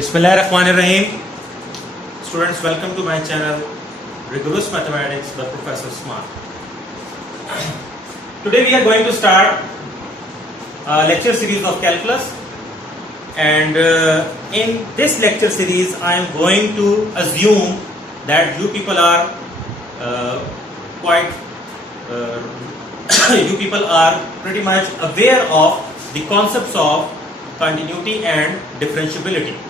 Bismillahirrahmanirrahim. Students, welcome to my channel Rigorous Mathematics by Professor Smart. Today we are going to start a lecture series of calculus, and in this lecture series I am going to assume that you people are you people are pretty much aware of the concepts of continuity and differentiability.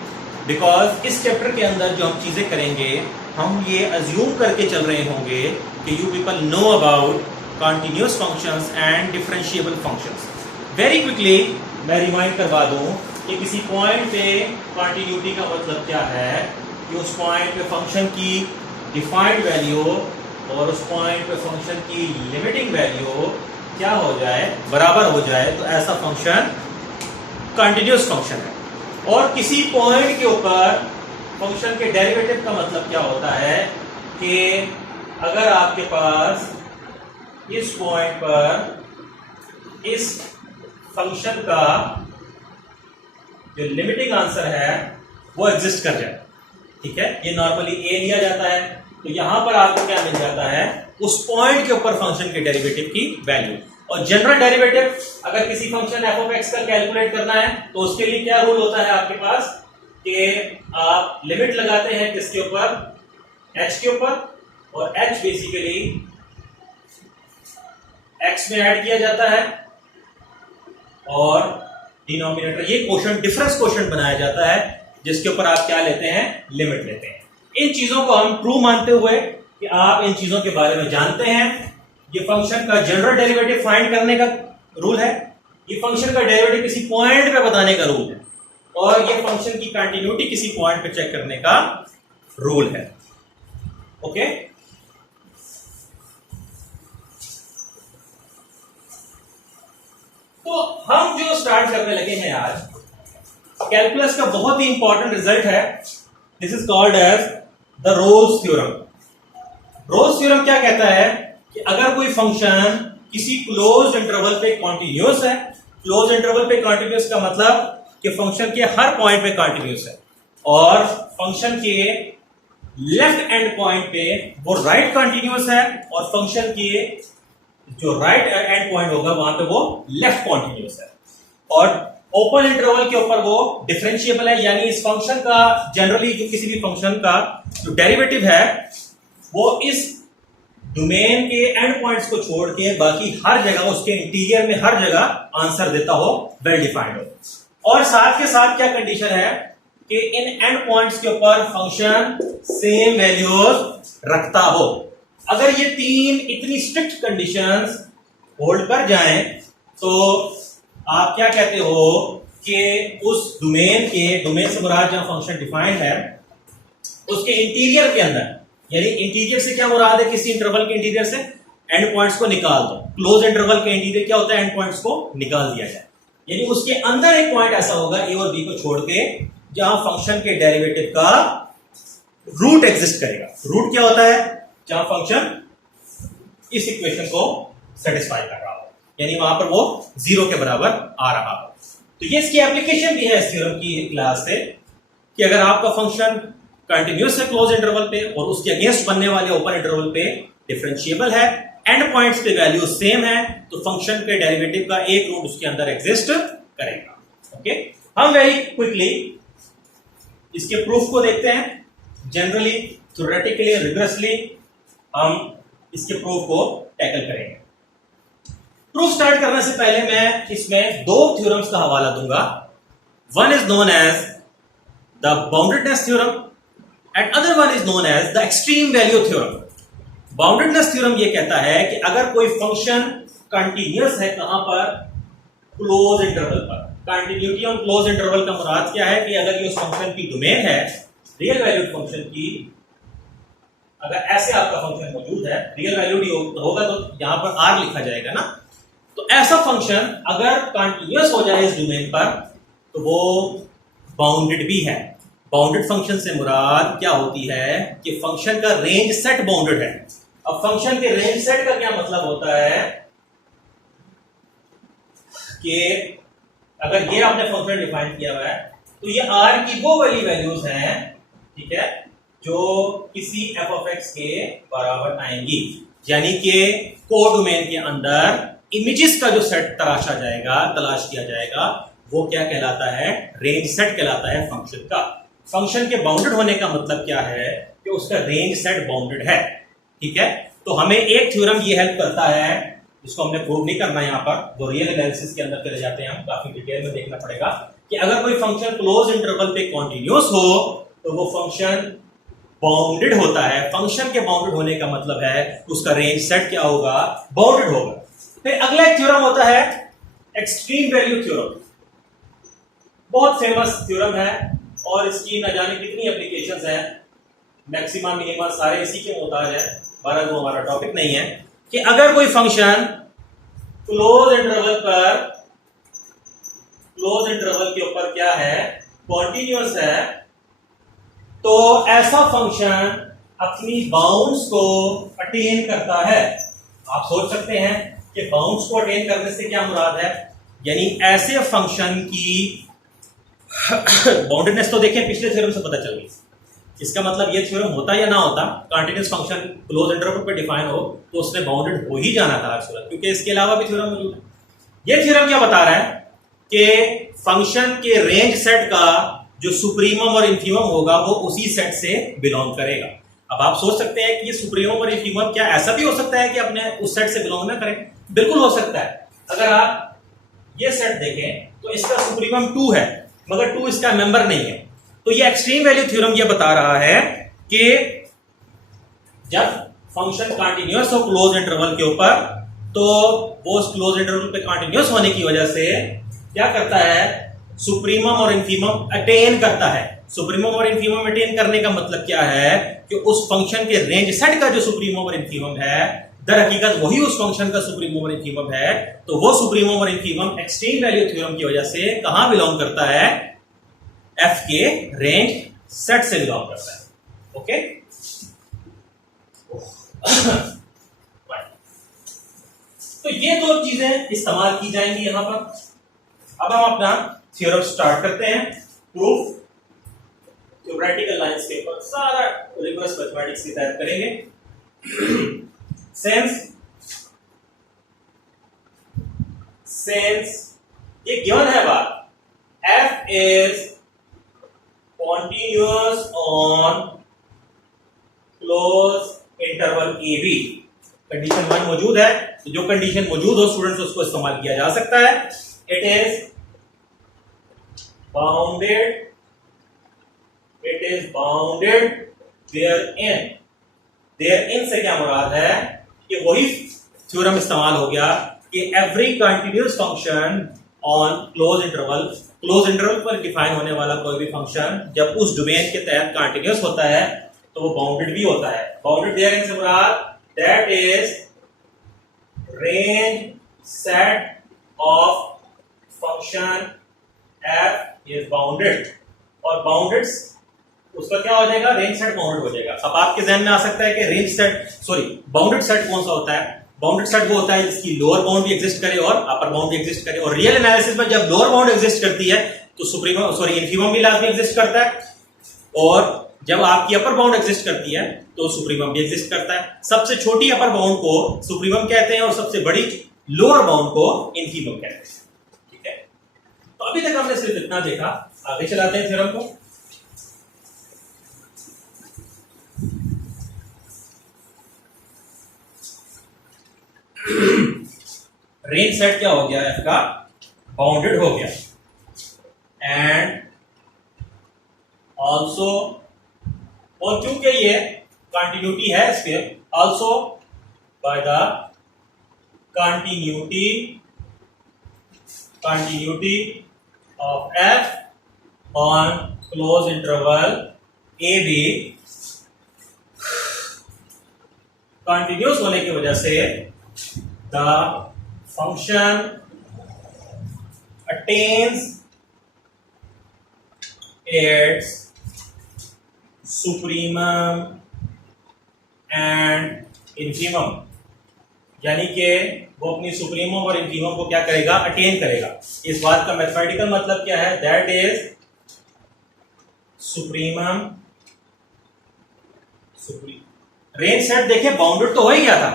Because इस chapter के अंदर जो हम चीजें करेंगे हम ये assume करके चल रहे होंगे कि you people know about continuous functions and differentiable functions. Very quickly मैं रिमाइंड करवा दूं कि किसी पॉइंट पे कॉन्टिन्यूटी का मतलब क्या है कि उस पॉइंट पे फंक्शन की डिफाइंड वैल्यू और उस पॉइंट पे फंक्शन की लिमिटिंग वैल्यू क्या हो जाए, बराबर हो जाए, तो ऐसा फंक्शन कॉन्टिन्यूस फंक्शन है. और किसी पॉइंट के ऊपर फंक्शन के डेरिवेटिव का मतलब क्या होता है कि अगर आपके पास इस पॉइंट पर इस फंक्शन का जो लिमिटिंग आंसर है वो एग्जिस्ट कर जाए, ठीक है, ये नॉर्मली ए लिया जाता है, तो यहां पर आपको क्या मिल जाता है, उस पॉइंट के ऊपर फंक्शन के डेरिवेटिव की वैल्यू. और जनरल डेरिवेटिव अगर किसी फंक्शन एफ ऑफ एक्स का कैलकुलेट करना है तो उसके लिए क्या रूल होता है आपके पास कि आप लिमिट लगाते हैं किसके ऊपर, एच के ऊपर, और एच बेसिकली एक्स में ऐड किया जाता है और डिनोमिनेटर ये क्वोशंट डिफरेंस क्वोशंट बनाया जाता है जिसके ऊपर आप क्या लेते हैं, लिमिट लेते हैं. इन चीजों को हम ट्रू मानते हुए कि आप इन चीजों के बारे में जानते हैं. ये फंक्शन का जनरल डेरिवेटिव फाइंड करने का रूल है, ये फंक्शन का डेरिवेटिव किसी पॉइंट पे बताने का रूल है, और ये फंक्शन की कंटिन्यूटी किसी पॉइंट पे चेक करने का रूल है. ओके, तो हम जो स्टार्ट करने लगे हैं आज, कैलकुलस का बहुत ही इंपॉर्टेंट रिजल्ट है. This is called as the Rolle's theorem. Rolle's theorem क्या कहता है कि अगर कोई फंक्शन किसी क्लोज्ड इंटरवल पे कॉन्टिन्यूअस है, क्लोज्ड इंटरवल पे कॉन्टिन्यूअस का मतलब कि फंक्शन के हर पॉइंट पे कॉन्टिन्यूअस है और फंक्शन के लेफ्ट एंड पॉइंट पे वो राइट कॉन्टिन्यूअस है और फंक्शन के जो राइट एंड पॉइंट होगा वहां पे वो लेफ्ट कॉन्टिन्यूअस है, और ओपन इंटरवल के ऊपर वो डिफरेंशिएबल है. यानी इस फंक्शन का जनरली जो किसी भी फंक्शन का जो डेरिवेटिव है वो इस डोमेन के एंड पॉइंट्स को छोड़ के बाकी हर जगह उसके इंटीरियर में हर जगह आंसर देता हो, वेल डिफाइंड हो. और साथ के साथ क्या कंडीशन है कि इन एंड पॉइंट्स के ऊपर फंक्शन सेम वैल्यूज रखता हो. अगर ये तीन इतनी स्ट्रिक्ट कंडीशंस होल्ड कर जाएं तो आप क्या कहते हो कि उस डोमेन से मुराद जहां फंक्शन डिफाइंड है उसके इंटीरियर के अंदर, यानी इंटीरियर से क्या मुराद है, किसी इंटरवल के इंटीरियर से एंड पॉइंट्स को निकाल दो. क्लोज इंटरवल के इंटीरियर क्या होता है, एंड पॉइंट्स को निकाल दिया जाए. यानी उसके अंदर एक पॉइंट ऐसा होगा ए और बी को छोड़ के जहां फंक्शन के डेरिवेटिव का रूट एग्जिस्ट करेगा. रूट क्या होता है, जहां फंक्शन इस इक्वेशन को सेटिस्फाई कर रहा हो, यानी वहां पर वो जीरो के बराबर आ रहा हो. तो ये इसकी एप्लीकेशन भी है इस थ्योरम की क्लास से कि अगर आपका फंक्शन कंटिन्यूअस है क्लोज इंटरवल पे और उसके अगेंस्ट बनने वाले ओपन इंटरवल पे डिफरेंशिएबल है, एंड पॉइंट्स पे वैल्यू सेम है, तो फंक्शन के डेरिवेटिव का एक रूट उसके अंदर एग्जिस्ट करेगा. ओके, हम वेरी क्विकली इसके प्रूफ को देखते हैं. जनरली थ्योरेटिकली रिगरसली हम इसके प्रूफ को टैकल करेंगे. प्रूफ स्टार्ट करने से पहले मैं इसमें दो थ्योरम्स का हवाला दूंगा. One is known as the boundedness theorem and other one is known as the extreme value theorem. Boundedness theorem ये कहता है कि अगर कोई फंक्शन कंटिन्यूअस है कहां पर, क्लोज इंटरवल पर. कंटिन्यूटी ऑन क्लोज इंटरवल का मुराद क्या है कि अगर ये उस फंक्शन की डोमेन है, रियल वैल्यूड फंक्शन की, अगर ऐसे आपका फंक्शन मौजूद है, रियल वैल्यूड होगा तो यहां पर आर लिखा जाएगा ना, तो ऐसा फंक्शन अगर कंटिन्यूअस हो जाए इस डोमेन पर तो वो बाउंडेड भी है. बाउंडेड फंक्शन से मुराद क्या होती है कि फंक्शन का रेंज सेट बाउंडेड है. अब फंक्शन के रेंज सेट का क्या मतलब होता है कि अगर ये आपने फंक्शन डिफाइन किया हुआ है तो ये आर की वो वाली वैल्यूज हैं, ठीक है, जो किसी एफ ऑफ एक्स के बराबर आएंगी, यानी कि कोडोमेन के अंदर इमेजेस का जो सेट तलाश किया जाएगा वो क्या कहलाता है, रेंज सेट कहलाता है फंक्शन का। फंक्शन के बाउंडेड होने का मतलब क्या है कि उसका रेंज सेट बाउंडेड है, ठीक है। तो हमें एक थ्योरम ये हेल्प करता है, जिसको हमने प्रूव नहीं करना यहाँ पर, जो रियल एनालिसिस के अंदर चले जाते हैं हम, काफी डिटेल में देखना पड़ेगा कि अगर कोई फंक्शन क्लोज इंटरवल पे कॉन्टिन्यूअस हो तो वो फंक्शन बाउंडेड होता है। फंक्शन के बाउंडेड होने का मतलब है उसका रेंज सेट क्या होगा, बाउंडेड होगा। फिर अगला एक थ्योरम होता है एक्सट्रीम वैल्यू थ्योरम, बहुत फेमस थ्योरम है और इसकी न जाने कितनी एप्लीकेशंस है, मैक्सिमा मिनिमा सारे इसी के मोहताज है, बहरहाल वो हमारा टॉपिक नहीं है। कि अगर कोई फंक्शन क्लोज इंटरवल के ऊपर क्या है, कॉन्टिन्यूअस है, तो ऐसा फंक्शन अपनी बाउंड्स को अटेन करता है। आप सोच सकते हैं कि बाउंड्स को अटेन करने से क्या मुराद है, यानी ऐसे फंक्शन की बाउंडेडनेस तो देखिए पिछले थ्योरम से पता चल गई। इसका मतलब ये थ्योरम होता या ना होता, कंटीन्यूअस फंक्शन क्लोज इंटरवल पे डिफाइन हो तो उसने बाउंडेड हो ही जाना था सूरत, क्योंकि इसके अलावा भी थ्योरम मौजूद है। ये थ्योरम क्या बता रहा है कि फंक्शन के रेंज सेट का जो सुप्रीमम और इंफीमम होगा वो उसी सेट से बिलोंग करेगा। अब आप सोच सकते हैं कि ये सुप्रीमम और इंफीमम क्या ऐसा भी हो सकता है कि अपने उस सेट से बिलोंग ना करें? बिल्कुल हो सकता है। अगर आप ये सेट देखें तो इसका सुप्रीमम 2 है मगर 2 इसका मेंबर नहीं है। तो ये एक्सट्रीम वैल्यू थ्योरम ये बता रहा है कि जब फंक्शन कंटीन्यूअस हो क्लोज इंटरवल के ऊपर तो वो उस क्लोज इंटरवल पे कंटीन्यूअस होने की वजह से क्या करता है, सुप्रीमम और इंफीमम अटेन करता है। सुप्रीमम और इंफीमम अटेन करने का मतलब क्या है कि उस फंक्शन के रेंज सेट का जो सुप्रीमम और इंफीमम है दर हकीकत वही उस फंक्शन का सुप्रीमम और इंफीमम है। तो वो सुप्रीमम और इंफीमम एक्सट्रीम वैल्यू थ्योरम की वजह से कहां बिलोंग करता है, एफ के रेंज सेट से बिलोंग करता है। ओके, तो ये दो चीजें इस्तेमाल की जाएंगी यहां पर। अब हम अपना थ्योरम स्टार्ट करते हैं। प्रूफ थ्योरेटिकल लाइंस के ऊपर सारा रिवर्स मैथमेटिक्स की तैयारी करेंगे। सेंस ये गिवन है बात, f is continuous on close interval AB। Condition 1 मौजूद है, तो जो कंडीशन मौजूद हो स्टूडेंट्स उसको इस्तेमाल किया जा सकता है। इट इज बाउंडेड देयर इन से क्या मुराद है कि वही थ्योरम इस्तेमाल हो गया कि every continuous function on close interval पर डिफाइन होने वाला कोई भी फंक्शन जब उस डोमेन के तहत कंटिन्यूअस होता है तो वो बाउंडेड भी होता है। बाउंडेड देयर इन से मुराद that is range set of function f is bounded, और बाउंडेड उसका क्या हो जाएगा, रेंज सेट बाउंडेड हो जाएगा। अब आपके जहन में आ सकता है कि बाउंडेड सेट कौन सा होता है? बाउंडेड सेट वो होता है जिसकी लोअर बाउंड भी एग्जिस्ट करे और अपर बाउंड भी एग्जिस्ट करे। और रियल एनालिसिस में जब लोअर बाउंड एग्जिस्ट करती है तो इंफीमम भी लाजमी एग्जिस्ट करता है, और जब आपकी अपर बाउंड एग्जिस्ट करती है तो सुप्रीमम भी एग्जिस्ट करता है। सबसे छोटी अपर बाउंड को सुप्रीमम कहते हैं और सबसे बड़ी लोअर बाउंड को इंफीमम कहते हैं। ठीक है, तो अभी तक हमने सिर्फ इतना देखा, आगे चलाते हैं थ्योरम को। रेंज सेट क्या हो गया, एफ का बाउंडेड हो गया, एंड ऑल्सो, और क्योंकि ये कंटिन्यूटी है इसके, also by the continuity of f on close interval a b, continuous होने की वजह से the function attains its supremum and infimum, यानी कि वो अपनी सुप्रीमम और इंफीमम को क्या करेगा, अटेन करेगा। इस बात का मैथमेटिकल मतलब क्या है, that is supremum range set देखिए बाउंडेड तो हो ही गया था।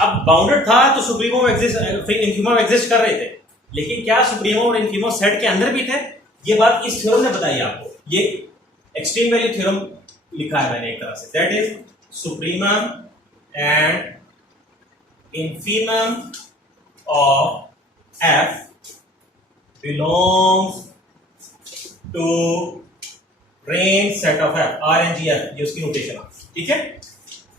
अब बाउंडेड था तो सुप्रीमम एग्जिस्ट फिर इन्फीमम एग्जिस्ट कर रहे थे, लेकिन क्या सुप्रीमम और इन्फीमम सेट के अंदर भी थे? ये बात इस थ्योरम ने बताई आपको। ये एक्सट्रीम वैल्यू थ्योरम लिखा है मैंने एक तरह से, that is supremum and infimum of f belongs to range set of f, r n g f, ये उसकी नोटेशन है, ठीक है।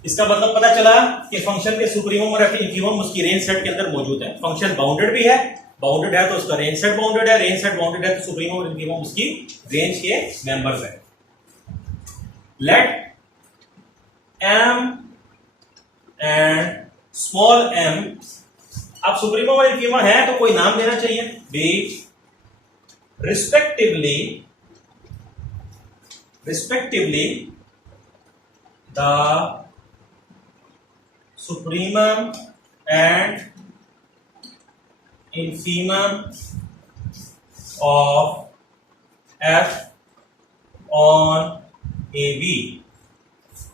इसका मतलब पता चला कि फंक्शन के सुप्रीमम और इन्फीमम उसकी रेंज सेट के अंदर मौजूद है। फंक्शन बाउंडेड भी है, बाउंडेड है तो उसका रेंज सेट बाउंडेड है, रेंज सेट बाउंडेड है तो सुप्रीमम और इन्फीमम उसकी रेंज के मेंबर्स है। Let m and small m, अब सुप्रीमम और इन्फीमम है तो कोई नाम देना चाहिए, be respectively the supremum and infimum of f on AB।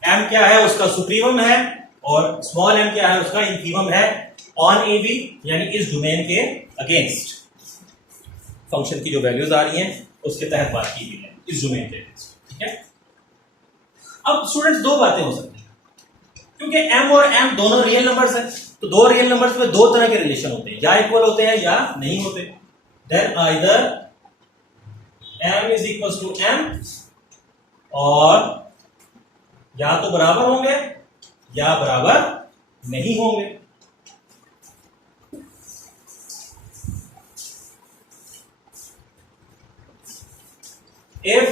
m क्या है उसका सुप्रीमम है और स्मॉल m क्या है उसका इन्फीमम है ऑन AB, यानी इस डोमेन के अगेंस्ट फंक्शन की जो वैल्यूज आ रही हैं उसके तहत बात की गई है इस डोमेन के अगेंस्ट, ठीक है। अब स्टूडेंट्स दो बातें हो सकती हैं, क्योंकि m और m दोनों रियल नंबर्स हैं, तो दो रियल नंबर्स में दो तरह के रिलेशन होते हैं, या इक्वल होते हैं या नहीं होते। Then either m is equal to m, और या तो बराबर होंगे या बराबर नहीं होंगे। If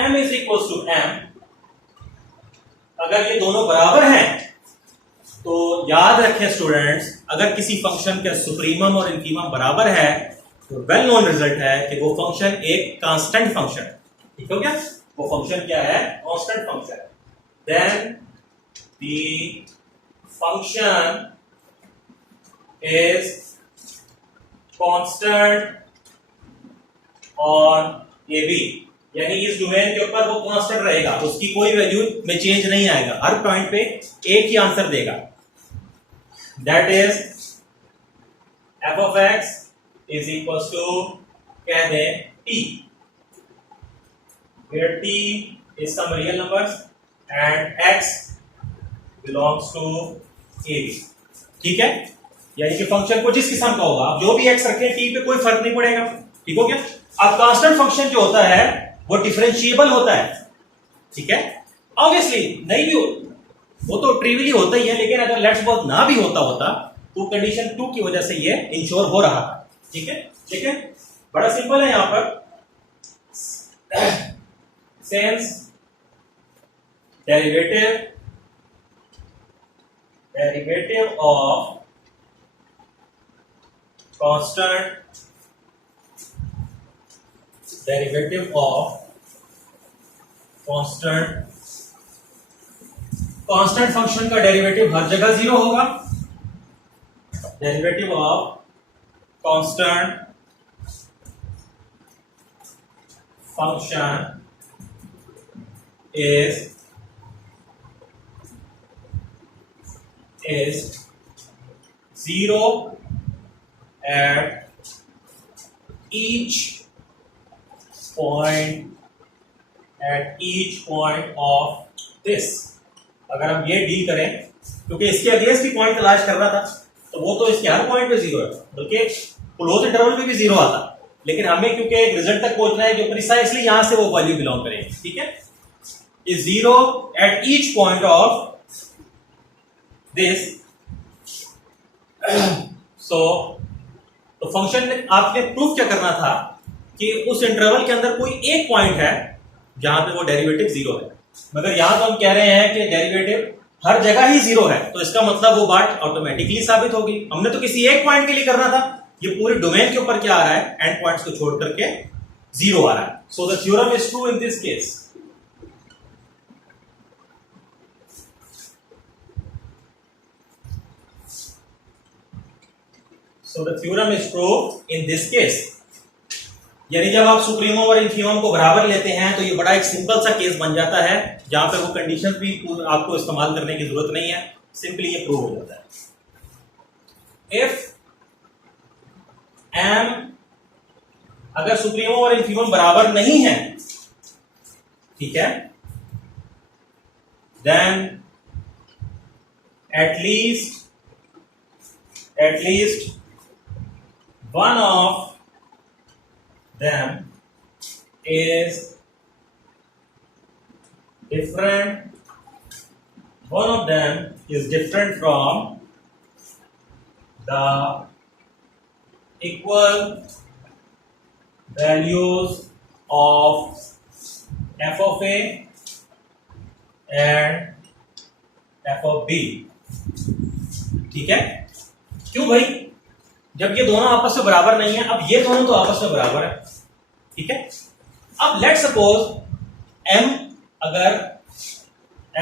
m is equals to m, अगर ये दोनों बराबर हैं तो याद रखें स्टूडेंट्स, अगर किसी फंक्शन के सुप्रीमम और इन्फीमम बराबर है तो वेल नोन रिजल्ट है कि वो फंक्शन एक कांस्टेंट फंक्शन है, ठीक हो गया। वो फंक्शन क्या है? कांस्टेंट फंक्शन है। Then the function is constant और ए बी, यानी इस डोमेन के ऊपर वो कांस्टेंट रहेगा, उसकी कोई वैल्यू में चेंज नहीं आएगा, हर पॉइंट पे एक ही आंसर देगा। That is f of x is equal to कह दें t, where t is some real numbers and x belongs to a b, ठीक है। यानी कि फंक्शन को जिस किस्म का होगा, आप जो भी एक्स रखें टी पे कोई फर्क नहीं पड़ेगा, ठीक हो गया। अब कांस्टेंट फंक्शन जो होता है वो डिफरेंशिएबल होता है, ठीक है। ऑब्वियसली नहीं भी वो तो ट्रिवियली होता ही है, लेकिन अगर लेट्स सपोज ना भी होता तो कंडीशन 2 की वजह से ये इंश्योर हो रहा था, ठीक है। ठीक है, बड़ा सिंपल है यहां पर, since derivative of constant constant function का डेरिवेटिव हर जगह 0 होगा। Derivative of constant function is 0 at each point of this। अगर हम ये डील करें, क्योंकि इसके अगेंस्ट भी पॉइंट तलाश कर रहा था, तो वो तो इसके हर पॉइंट पे 0 है, बल्कि क्लोज इंटरवल पे भी 0 आता, लेकिन हमें क्योंकि एक रिजल्ट तक पहुंचना है जो प्रिसाइसली यहां से वो वैल्यू बिलोंग करेगी, ठीक है। Is 0 at each point of this. So तो फंक्शन आपने प्रूफ क्या करना था कि उस इंटरवल के अंदर कोई एक पॉइंट है जहां पे वो डेरिवेटिव 0 है, मगर यहां तो हम कह रहे हैं कि डेरिवेटिव हर जगह ही 0 है, तो इसका मतलब वो बात ऑटोमेटिकली साबित होगी। हमने तो किसी एक पॉइंट के लिए करना था, ये पूरे डोमेन के ऊपर क्या आ रहा है, एंड पॉइंट्स को छोड़ करके 0 आ रहा है। So the theorem is true in this case. So the theorem is true in this case. यानी जब आप सुप्रीमम और इन्फीमम को बराबर लेते हैं तो ये बड़ा एक सिंपल सा केस बन जाता है जहां पे वो कंडीशन भी आपको इस्तेमाल करने की जरूरत नहीं है, सिंपली ये प्रूव हो जाता है। इफ एम अगर सुप्रीमम और इन्फीमम बराबर नहीं है, ठीक है, then at least one of them is different from the equal values of f of a and f of b। ठीक है, क्यों भाई? जब ये दोनों आपस में बराबर नहीं है, अब ये दोनों तो आपस में बराबर है, ठीक है। अब लेट सपोज m अगर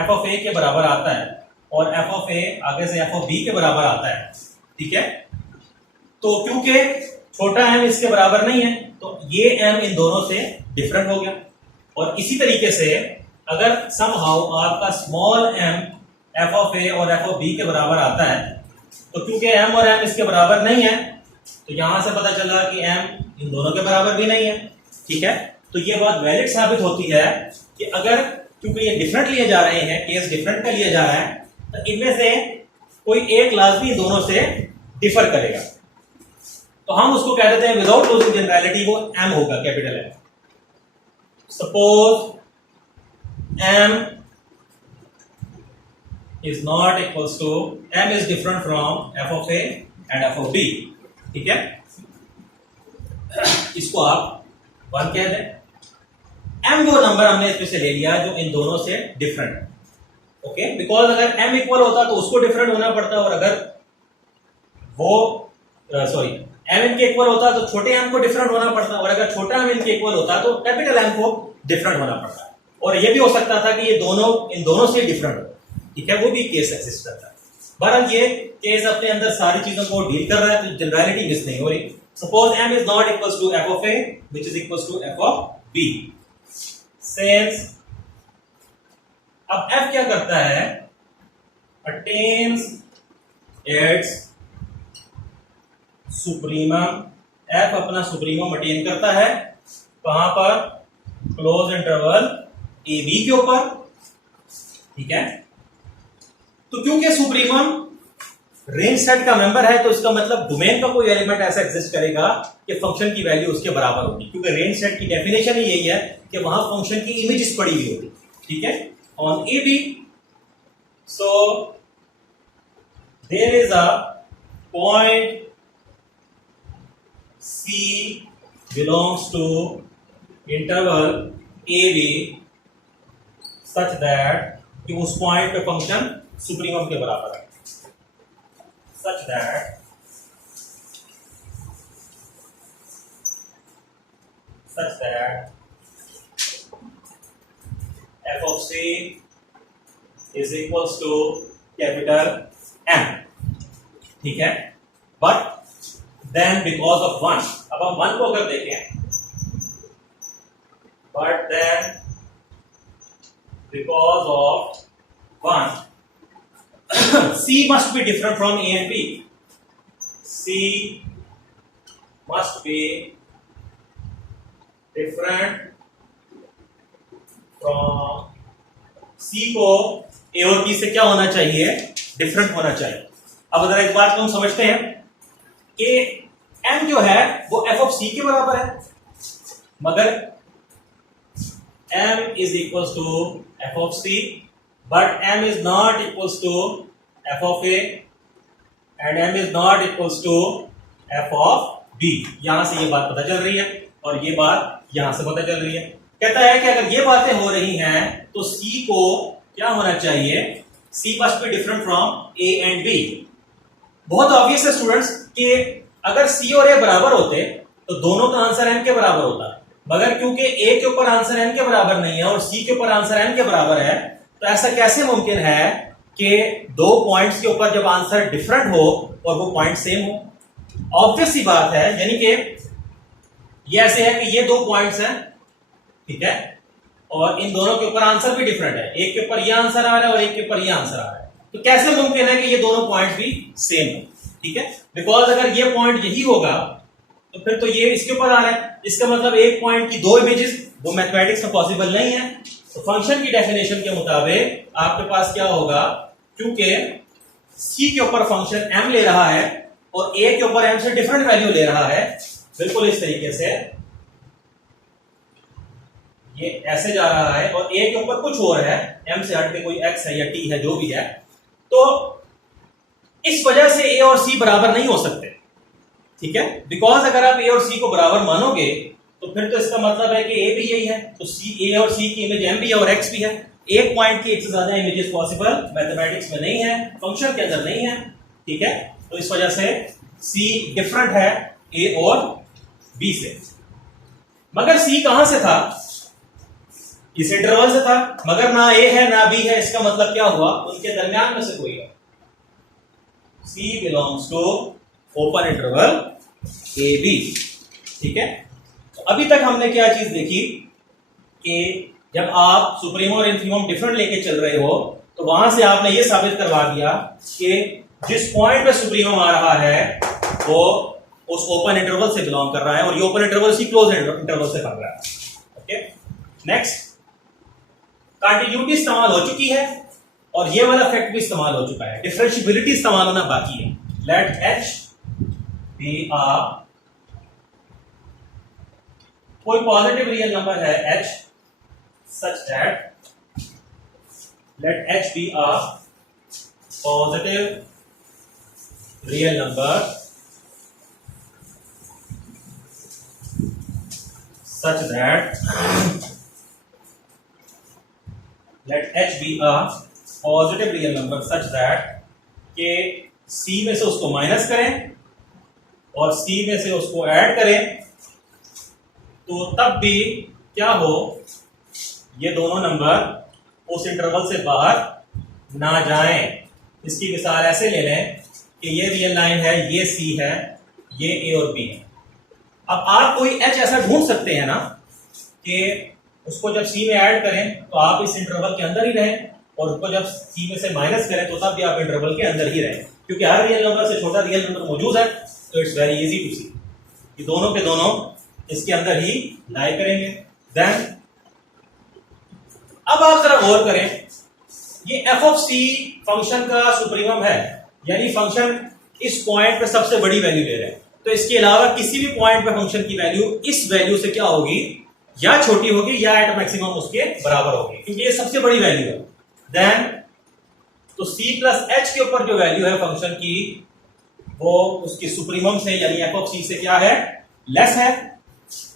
f ऑफ a के बराबर आता है और f ऑफ a आगे से f ऑफ b के बराबर आता है, ठीक है, तो क्योंकि छोटा m इसके बराबर नहीं है तो ये m इन दोनों से डिफरेंट हो गया। और इसी तरीके से अगर समहाउ आपका small m f of a और f ऑफ b के बराबर आता है तो क्योंकि m और m इसके बराबर नहीं है तो यहां से पता चला कि m इन दोनों के बराबर भी नहीं है, ठीक है। तो ये बात वैलिड साबित होती है कि अगर क्योंकि ये डिफरेंट लिए जा रहे हैं, केस डिफरेंट का लिया जा रहा है, तो इनमें से कोई एक लाजमी दोनों से डिफर करेगा। तो हम उसको कह देते हैं विदाउट लूजिंग जनरलिटी वो m होगा, capital M। Suppose m is not equals to m is different from f of a and f of b, ठीक है। इसको आप 1 कह दें। m वो नंबर हमने इसमें से ले लिया जो इन दोनों से डिफरेंट है, ओके। बिकॉज अगर m इक्वल होता तो उसको डिफरेंट होना पड़ता और अगर वो सॉरी m इनके इक्वल होता तो छोटे m को डिफरेंट होना पड़ता और अगर छोटा m इनके इक्वल होता तो कैपिटल M को डिफरेंट होना पड़ता। और ये भी हो सकता था कि ये दोनों इन दोनों से डिफरेंट हो, ठीक है, वो भी केस एग्जिस्ट करता है। बहरहाल ये केस अपने अंदर सारी चीजों को डील कर रहा है तो जनरलिटी मिस नहीं हो रही। Suppose m is not equals to f of a which is equals to f of b। Since अब f क्या करता है, अटेन्स इट्स सुप्रीमम, f अपना सुप्रीमम अटेन करता है कहां पर, क्लोज इंटरवल a b के ऊपर, ठीक है। तो क्योंकि सुप्रीमम रेंज सेट का मेंबर है तो इसका मतलब डोमेन का कोई एलिमेंट ऐसा एग्जिस्ट करेगा कि फंक्शन की वैल्यू उसके बराबर होगी, क्योंकि रेंज सेट की डेफिनेशन ही यही है कि वहां फंक्शन की इमेजेस पड़ी हुई होगी, ठीक है, on a b. So there is a point C belongs to interval AB such that कि उस पॉइंट पे फंक्शन सुप्रीमम के बराबर है, such that f of c is equals to capital M, ठीक है। बट देन बिकॉज ऑफ 1, अब हम 1 को अगर देखें, but then because of 1 C must be different from A and B. C must be different from C को A और B से क्या होना चाहिए, डिफरेंट होना चाहिए। अब अगर एक बात को हम समझते हैं कि M जो है वो f of C के बराबर है, मगर M is equals to f of C, but M is not equals to f of A and M is not equals to f of B। यहां से ये बात पता चल रही है और ये बात यहां से पता चल रही है। कहता है कि अगर ये बातें हो रही हैं तो C को क्या होना चाहिए, C must be different from A and B। बहुत ऑब्वियस है स्टूडेंट्स कि अगर C और A बराबर होते तो दोनों का आंसर M के बराबर होता, मगर क्योंकि A के ऊपर आंसर M के बराबर नहीं है और C के ऊपर आंसर M के बराबर है, तो ऐसा कैसे मुमकिन है कि दो पॉइंट्स के ऊपर जब आंसर डिफरेंट हो और वो पॉइंट सेम हो। ऑब्वियस सी बात है, यानी कि ये ऐसे है कि ये दो पॉइंट्स हैं, ठीक है, और इन दोनों के ऊपर आंसर भी डिफरेंट है, एक के ऊपर ये आंसर आ रहा है और एक के ऊपर ये आंसर आ रहा है। तो कैसे मुमकिन है कि ये दोनों पॉइंट्स भी सेम हो? ठीक है, बिकॉज अगर ये पॉइंट यही होगा तो फिर तो ये इसके ऊपर आ रहा है, इसका मतलब एक पॉइंट की दो इमेजेस, वो मैथमेटिक्स में पॉसिबल नहीं है। तो फंक्शन की डेफिनेशन के मुताबिक आपके पास क्या होगा, क्योंकि सी के ऊपर फंक्शन m ले रहा है और a के ऊपर m से डिफरेंट वैल्यू ले रहा है, बिल्कुल इस तरीके से ये ऐसे जा रहा है और a के ऊपर कुछ और है, m से हट के कोई x है या t है, जो भी है, तो इस वजह से a और c बराबर नहीं हो सकते। ठीक है, बिकॉज अगर आप a और c को बराबर मानोगे तो फिर तो इसका मतलब है कि a भी यही है, तो a और c की इमेज m भी है और x भी है। एक पॉइंट की एक से ज्यादा इमेजेस पॉसिबल मैथमेटिक्स में नहीं है, फंक्शन के अंदर नहीं है। ठीक है, तो इस वजह से c डिफरेंट है a और b से। मगर c कहां से था? इस इंटरवल से था, मगर ना a है ना b है, इसका मतलब क्या हुआ, उनके दरमियान में से कोई है। c belongs to open interval a b. ठीक है, तो अभी तक हमने क्या चीज देखी कि जब आप सुप्रीमो और इन्फीमम डिफरेंट लेके चल रहे हो तो वहां से आपने ये साबित करवा दिया कि जिस पॉइंट पे सुप्रीमम आ रहा है वो उस ओपन इंटरवल से बिलोंग कर रहा है और ये ओपन इंटरवल उसी क्लोज इंटरवल से कर रहा है। ओके, नेक्स्ट, कंटिन्यूटी इस्तेमाल हो चुकी है और ये वाला फैक्ट भी इस्तेमाल हो चुका है, डिफरेंशिएबिलिटी इस्तेमाल होना बाकी है। लेट h be a कोई पॉजिटिव रियल नंबर है h such that let h be a positive real number such that let h be a positive real number such that के c में से उसको माइनस करें और c में से उसको ऐड करें तो तब भी क्या हो, ये दोनों नंबर उस इंटरवल से बाहर ना जाएं। इसकी मिसाल ऐसे ले लें कि ये रियल लाइन है, ये c है, ये a और b है। अब आप कोई h ऐसा ढूंढ सकते हैं ना कि उसको जब c में ऐड करें तो आप इस इंटरवल के अंदर ही रहें और उसको जब c में से माइनस करें तो तब भी आप इंटरवल के अंदर ही रहें, क्योंकि हर रियल नंबर से छोटा रियल नंबर मौजूद है। तो इट्स वेरी इजी टू सी कि दोनों के दोनों इसके अंदर ही लाई करेंगे। देन अब आप जरा गौर करें, ये f ऑफ c फंक्शन का सुप्रीमम है, यानी फंक्शन इस पॉइंट पे सबसे बड़ी वैल्यू ले रहा है, तो इसके अलावा किसी भी पॉइंट पे फंक्शन की वैल्यू इस वैल्यू से क्या होगी, या छोटी होगी या एट मैक्सिमम उसके बराबर होगी, क्योंकि ये सबसे बड़ी वैल्यू है। देन तो c प्लस h के ऊपर जो वैल्यू है फंक्शन की वो उसकी सुप्रीमम से यानी f ऑफ c से क्या है, लेस है।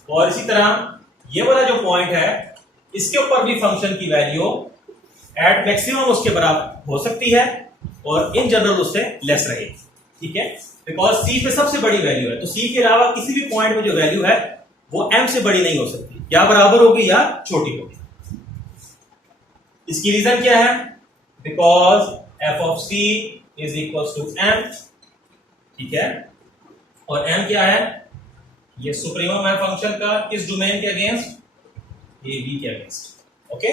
और इसी तरह ये वाला जो पॉइंट है इसके ऊपर भी फंक्शन की वैल्यू एट मैक्सिमम उसके बराबर हो सकती है और इन जनरल उससे लेस रहेगी। ठीक है, बिकॉज c पे सबसे बड़ी वैल्यू है, तो c के अलावा किसी भी पॉइंट में जो वैल्यू है वो m से बड़ी नहीं हो सकती, या बराबर होगी या छोटी होगी। इसकी रीजन क्या है, because f of c is equal to m। ठीक है, और m क्या है, ये सुप्रीमम है फंक्शन का, किस डोमेन के अगेंस्ट, ए बी के अगेंस्ट। ओके,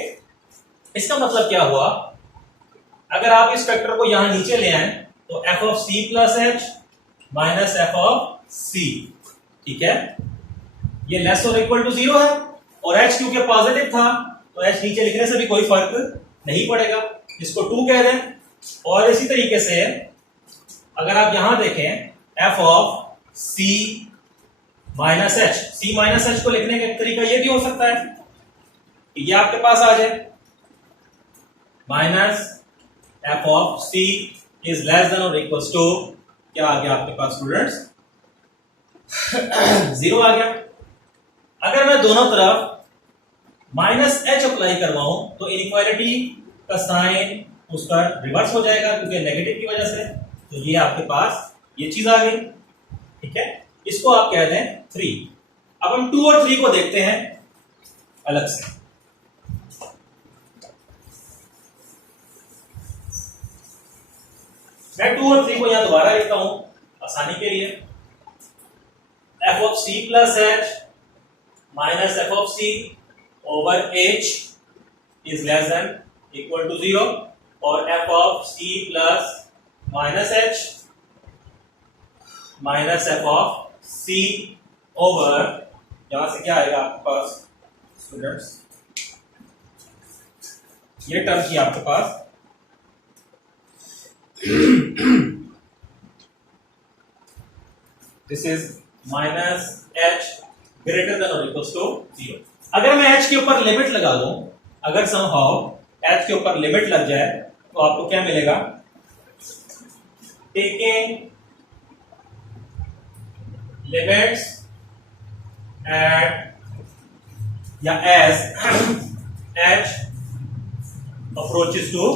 इसका मतलब क्या हुआ, अगर आप इस फैक्टर को यहां नीचे ले आए तो f of c plus h minus f of c, ठीक है, ये लेस और इक्वल टू 0 है और h क्योंकि पॉजिटिव था तो h नीचे लिखने से भी कोई फर्क नहीं पड़ेगा, इसको 2 कह दें। और इसी तरीके से अगर आप यहां देखें f of c minus h, c minus h को लिखने का तरीका ये भी हो सकता है कि ये आपके पास आ जाए minus f of c is less than और इक्वल टू, क्या आ गया आपके पास स्टूडेंट्स, 0 आ गया। अगर मैं दोनों तरफ माइनस एच अप्लाई करवाऊं तो इनइक्वालिटी का साइन उसका रिवर्स हो जाएगा क्योंकि नेगेटिव की वजह से, तो ये आपके पास ये चीज आ गई। ठीक है, इसको आप कहते हैं 3। अब हम 2 और 3 को देखते हैं अलग से। मैं 2 और 3 को यहां दोबारा लिखता हूं आसानी के लिए। f of c plus h minus f of c over h is less than equal to 0 और f of c plus minus h minus f of c over, यहां से क्या आएगा आपके पास स्टूडेंट्स, ये टर्म की आपके पास this is minus H greater than और इक्वल टू 0। अगर मैं एच के ऊपर लिमिट लगा दूं, अगर समहाउ एच के ऊपर लिमिट लग जाए तो आपको क्या मिलेगा, टेकिंग लिमिट्स एट या as h approaches to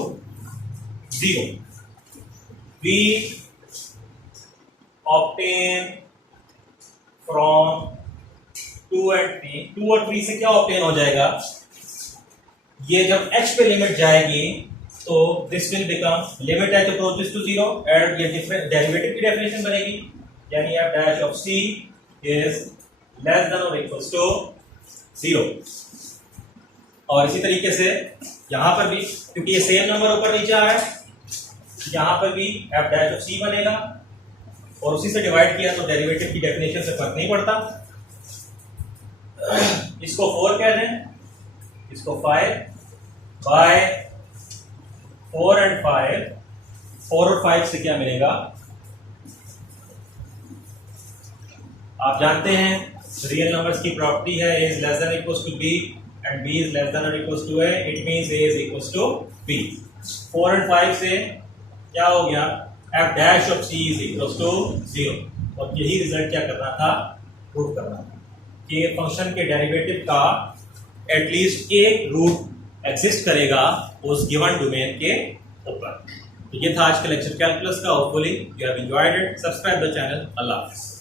0 we obtain from 2 and 3, 2 और 3 से क्या ऑब्टेन हो जाएगा, ये जब h पे लिमिट जाएगी तो this will become limit h approaches to 0 and ये डिफरेंट डेरिवेटिव की डेफिनेशन बनेगी, यानी f dash of c is less than और इक्वल्स टू 0। और इसी तरीके से यहां पर भी, क्योंकि ये सेम नंबर ऊपर नीचे आ रहा है, यहां पर भी f डैश ऑफ c बनेगा और उसी से डिवाइड किया तो डेरिवेटिव की डेफिनेशन से फर्क नहीं पड़ता। इसको 4 कह दें, इसको 5 बाय 4 एंड 5, 4 और 5 से क्या मिलेगा, आप जानते हैं रियल नंबर्स की प्रॉपर्टी है a is less than equals to b and b is less than और equals to a, it means a is equals to b। 4 and 5 से क्या हो गया, f dash of c is equals to 0, और यही result क्या करना था, प्रूव करना था कि फंक्शन के डेरिवेटिव का एटलीस्ट एक रूट एग्जिस्ट करेगा उस गिवन डोमेन के ऊपर। तो ये था आज का लेक्चर कैलकुलस का, hopefully you have enjoyed it. Subscribe the channel. अल्लाह हाफिज़।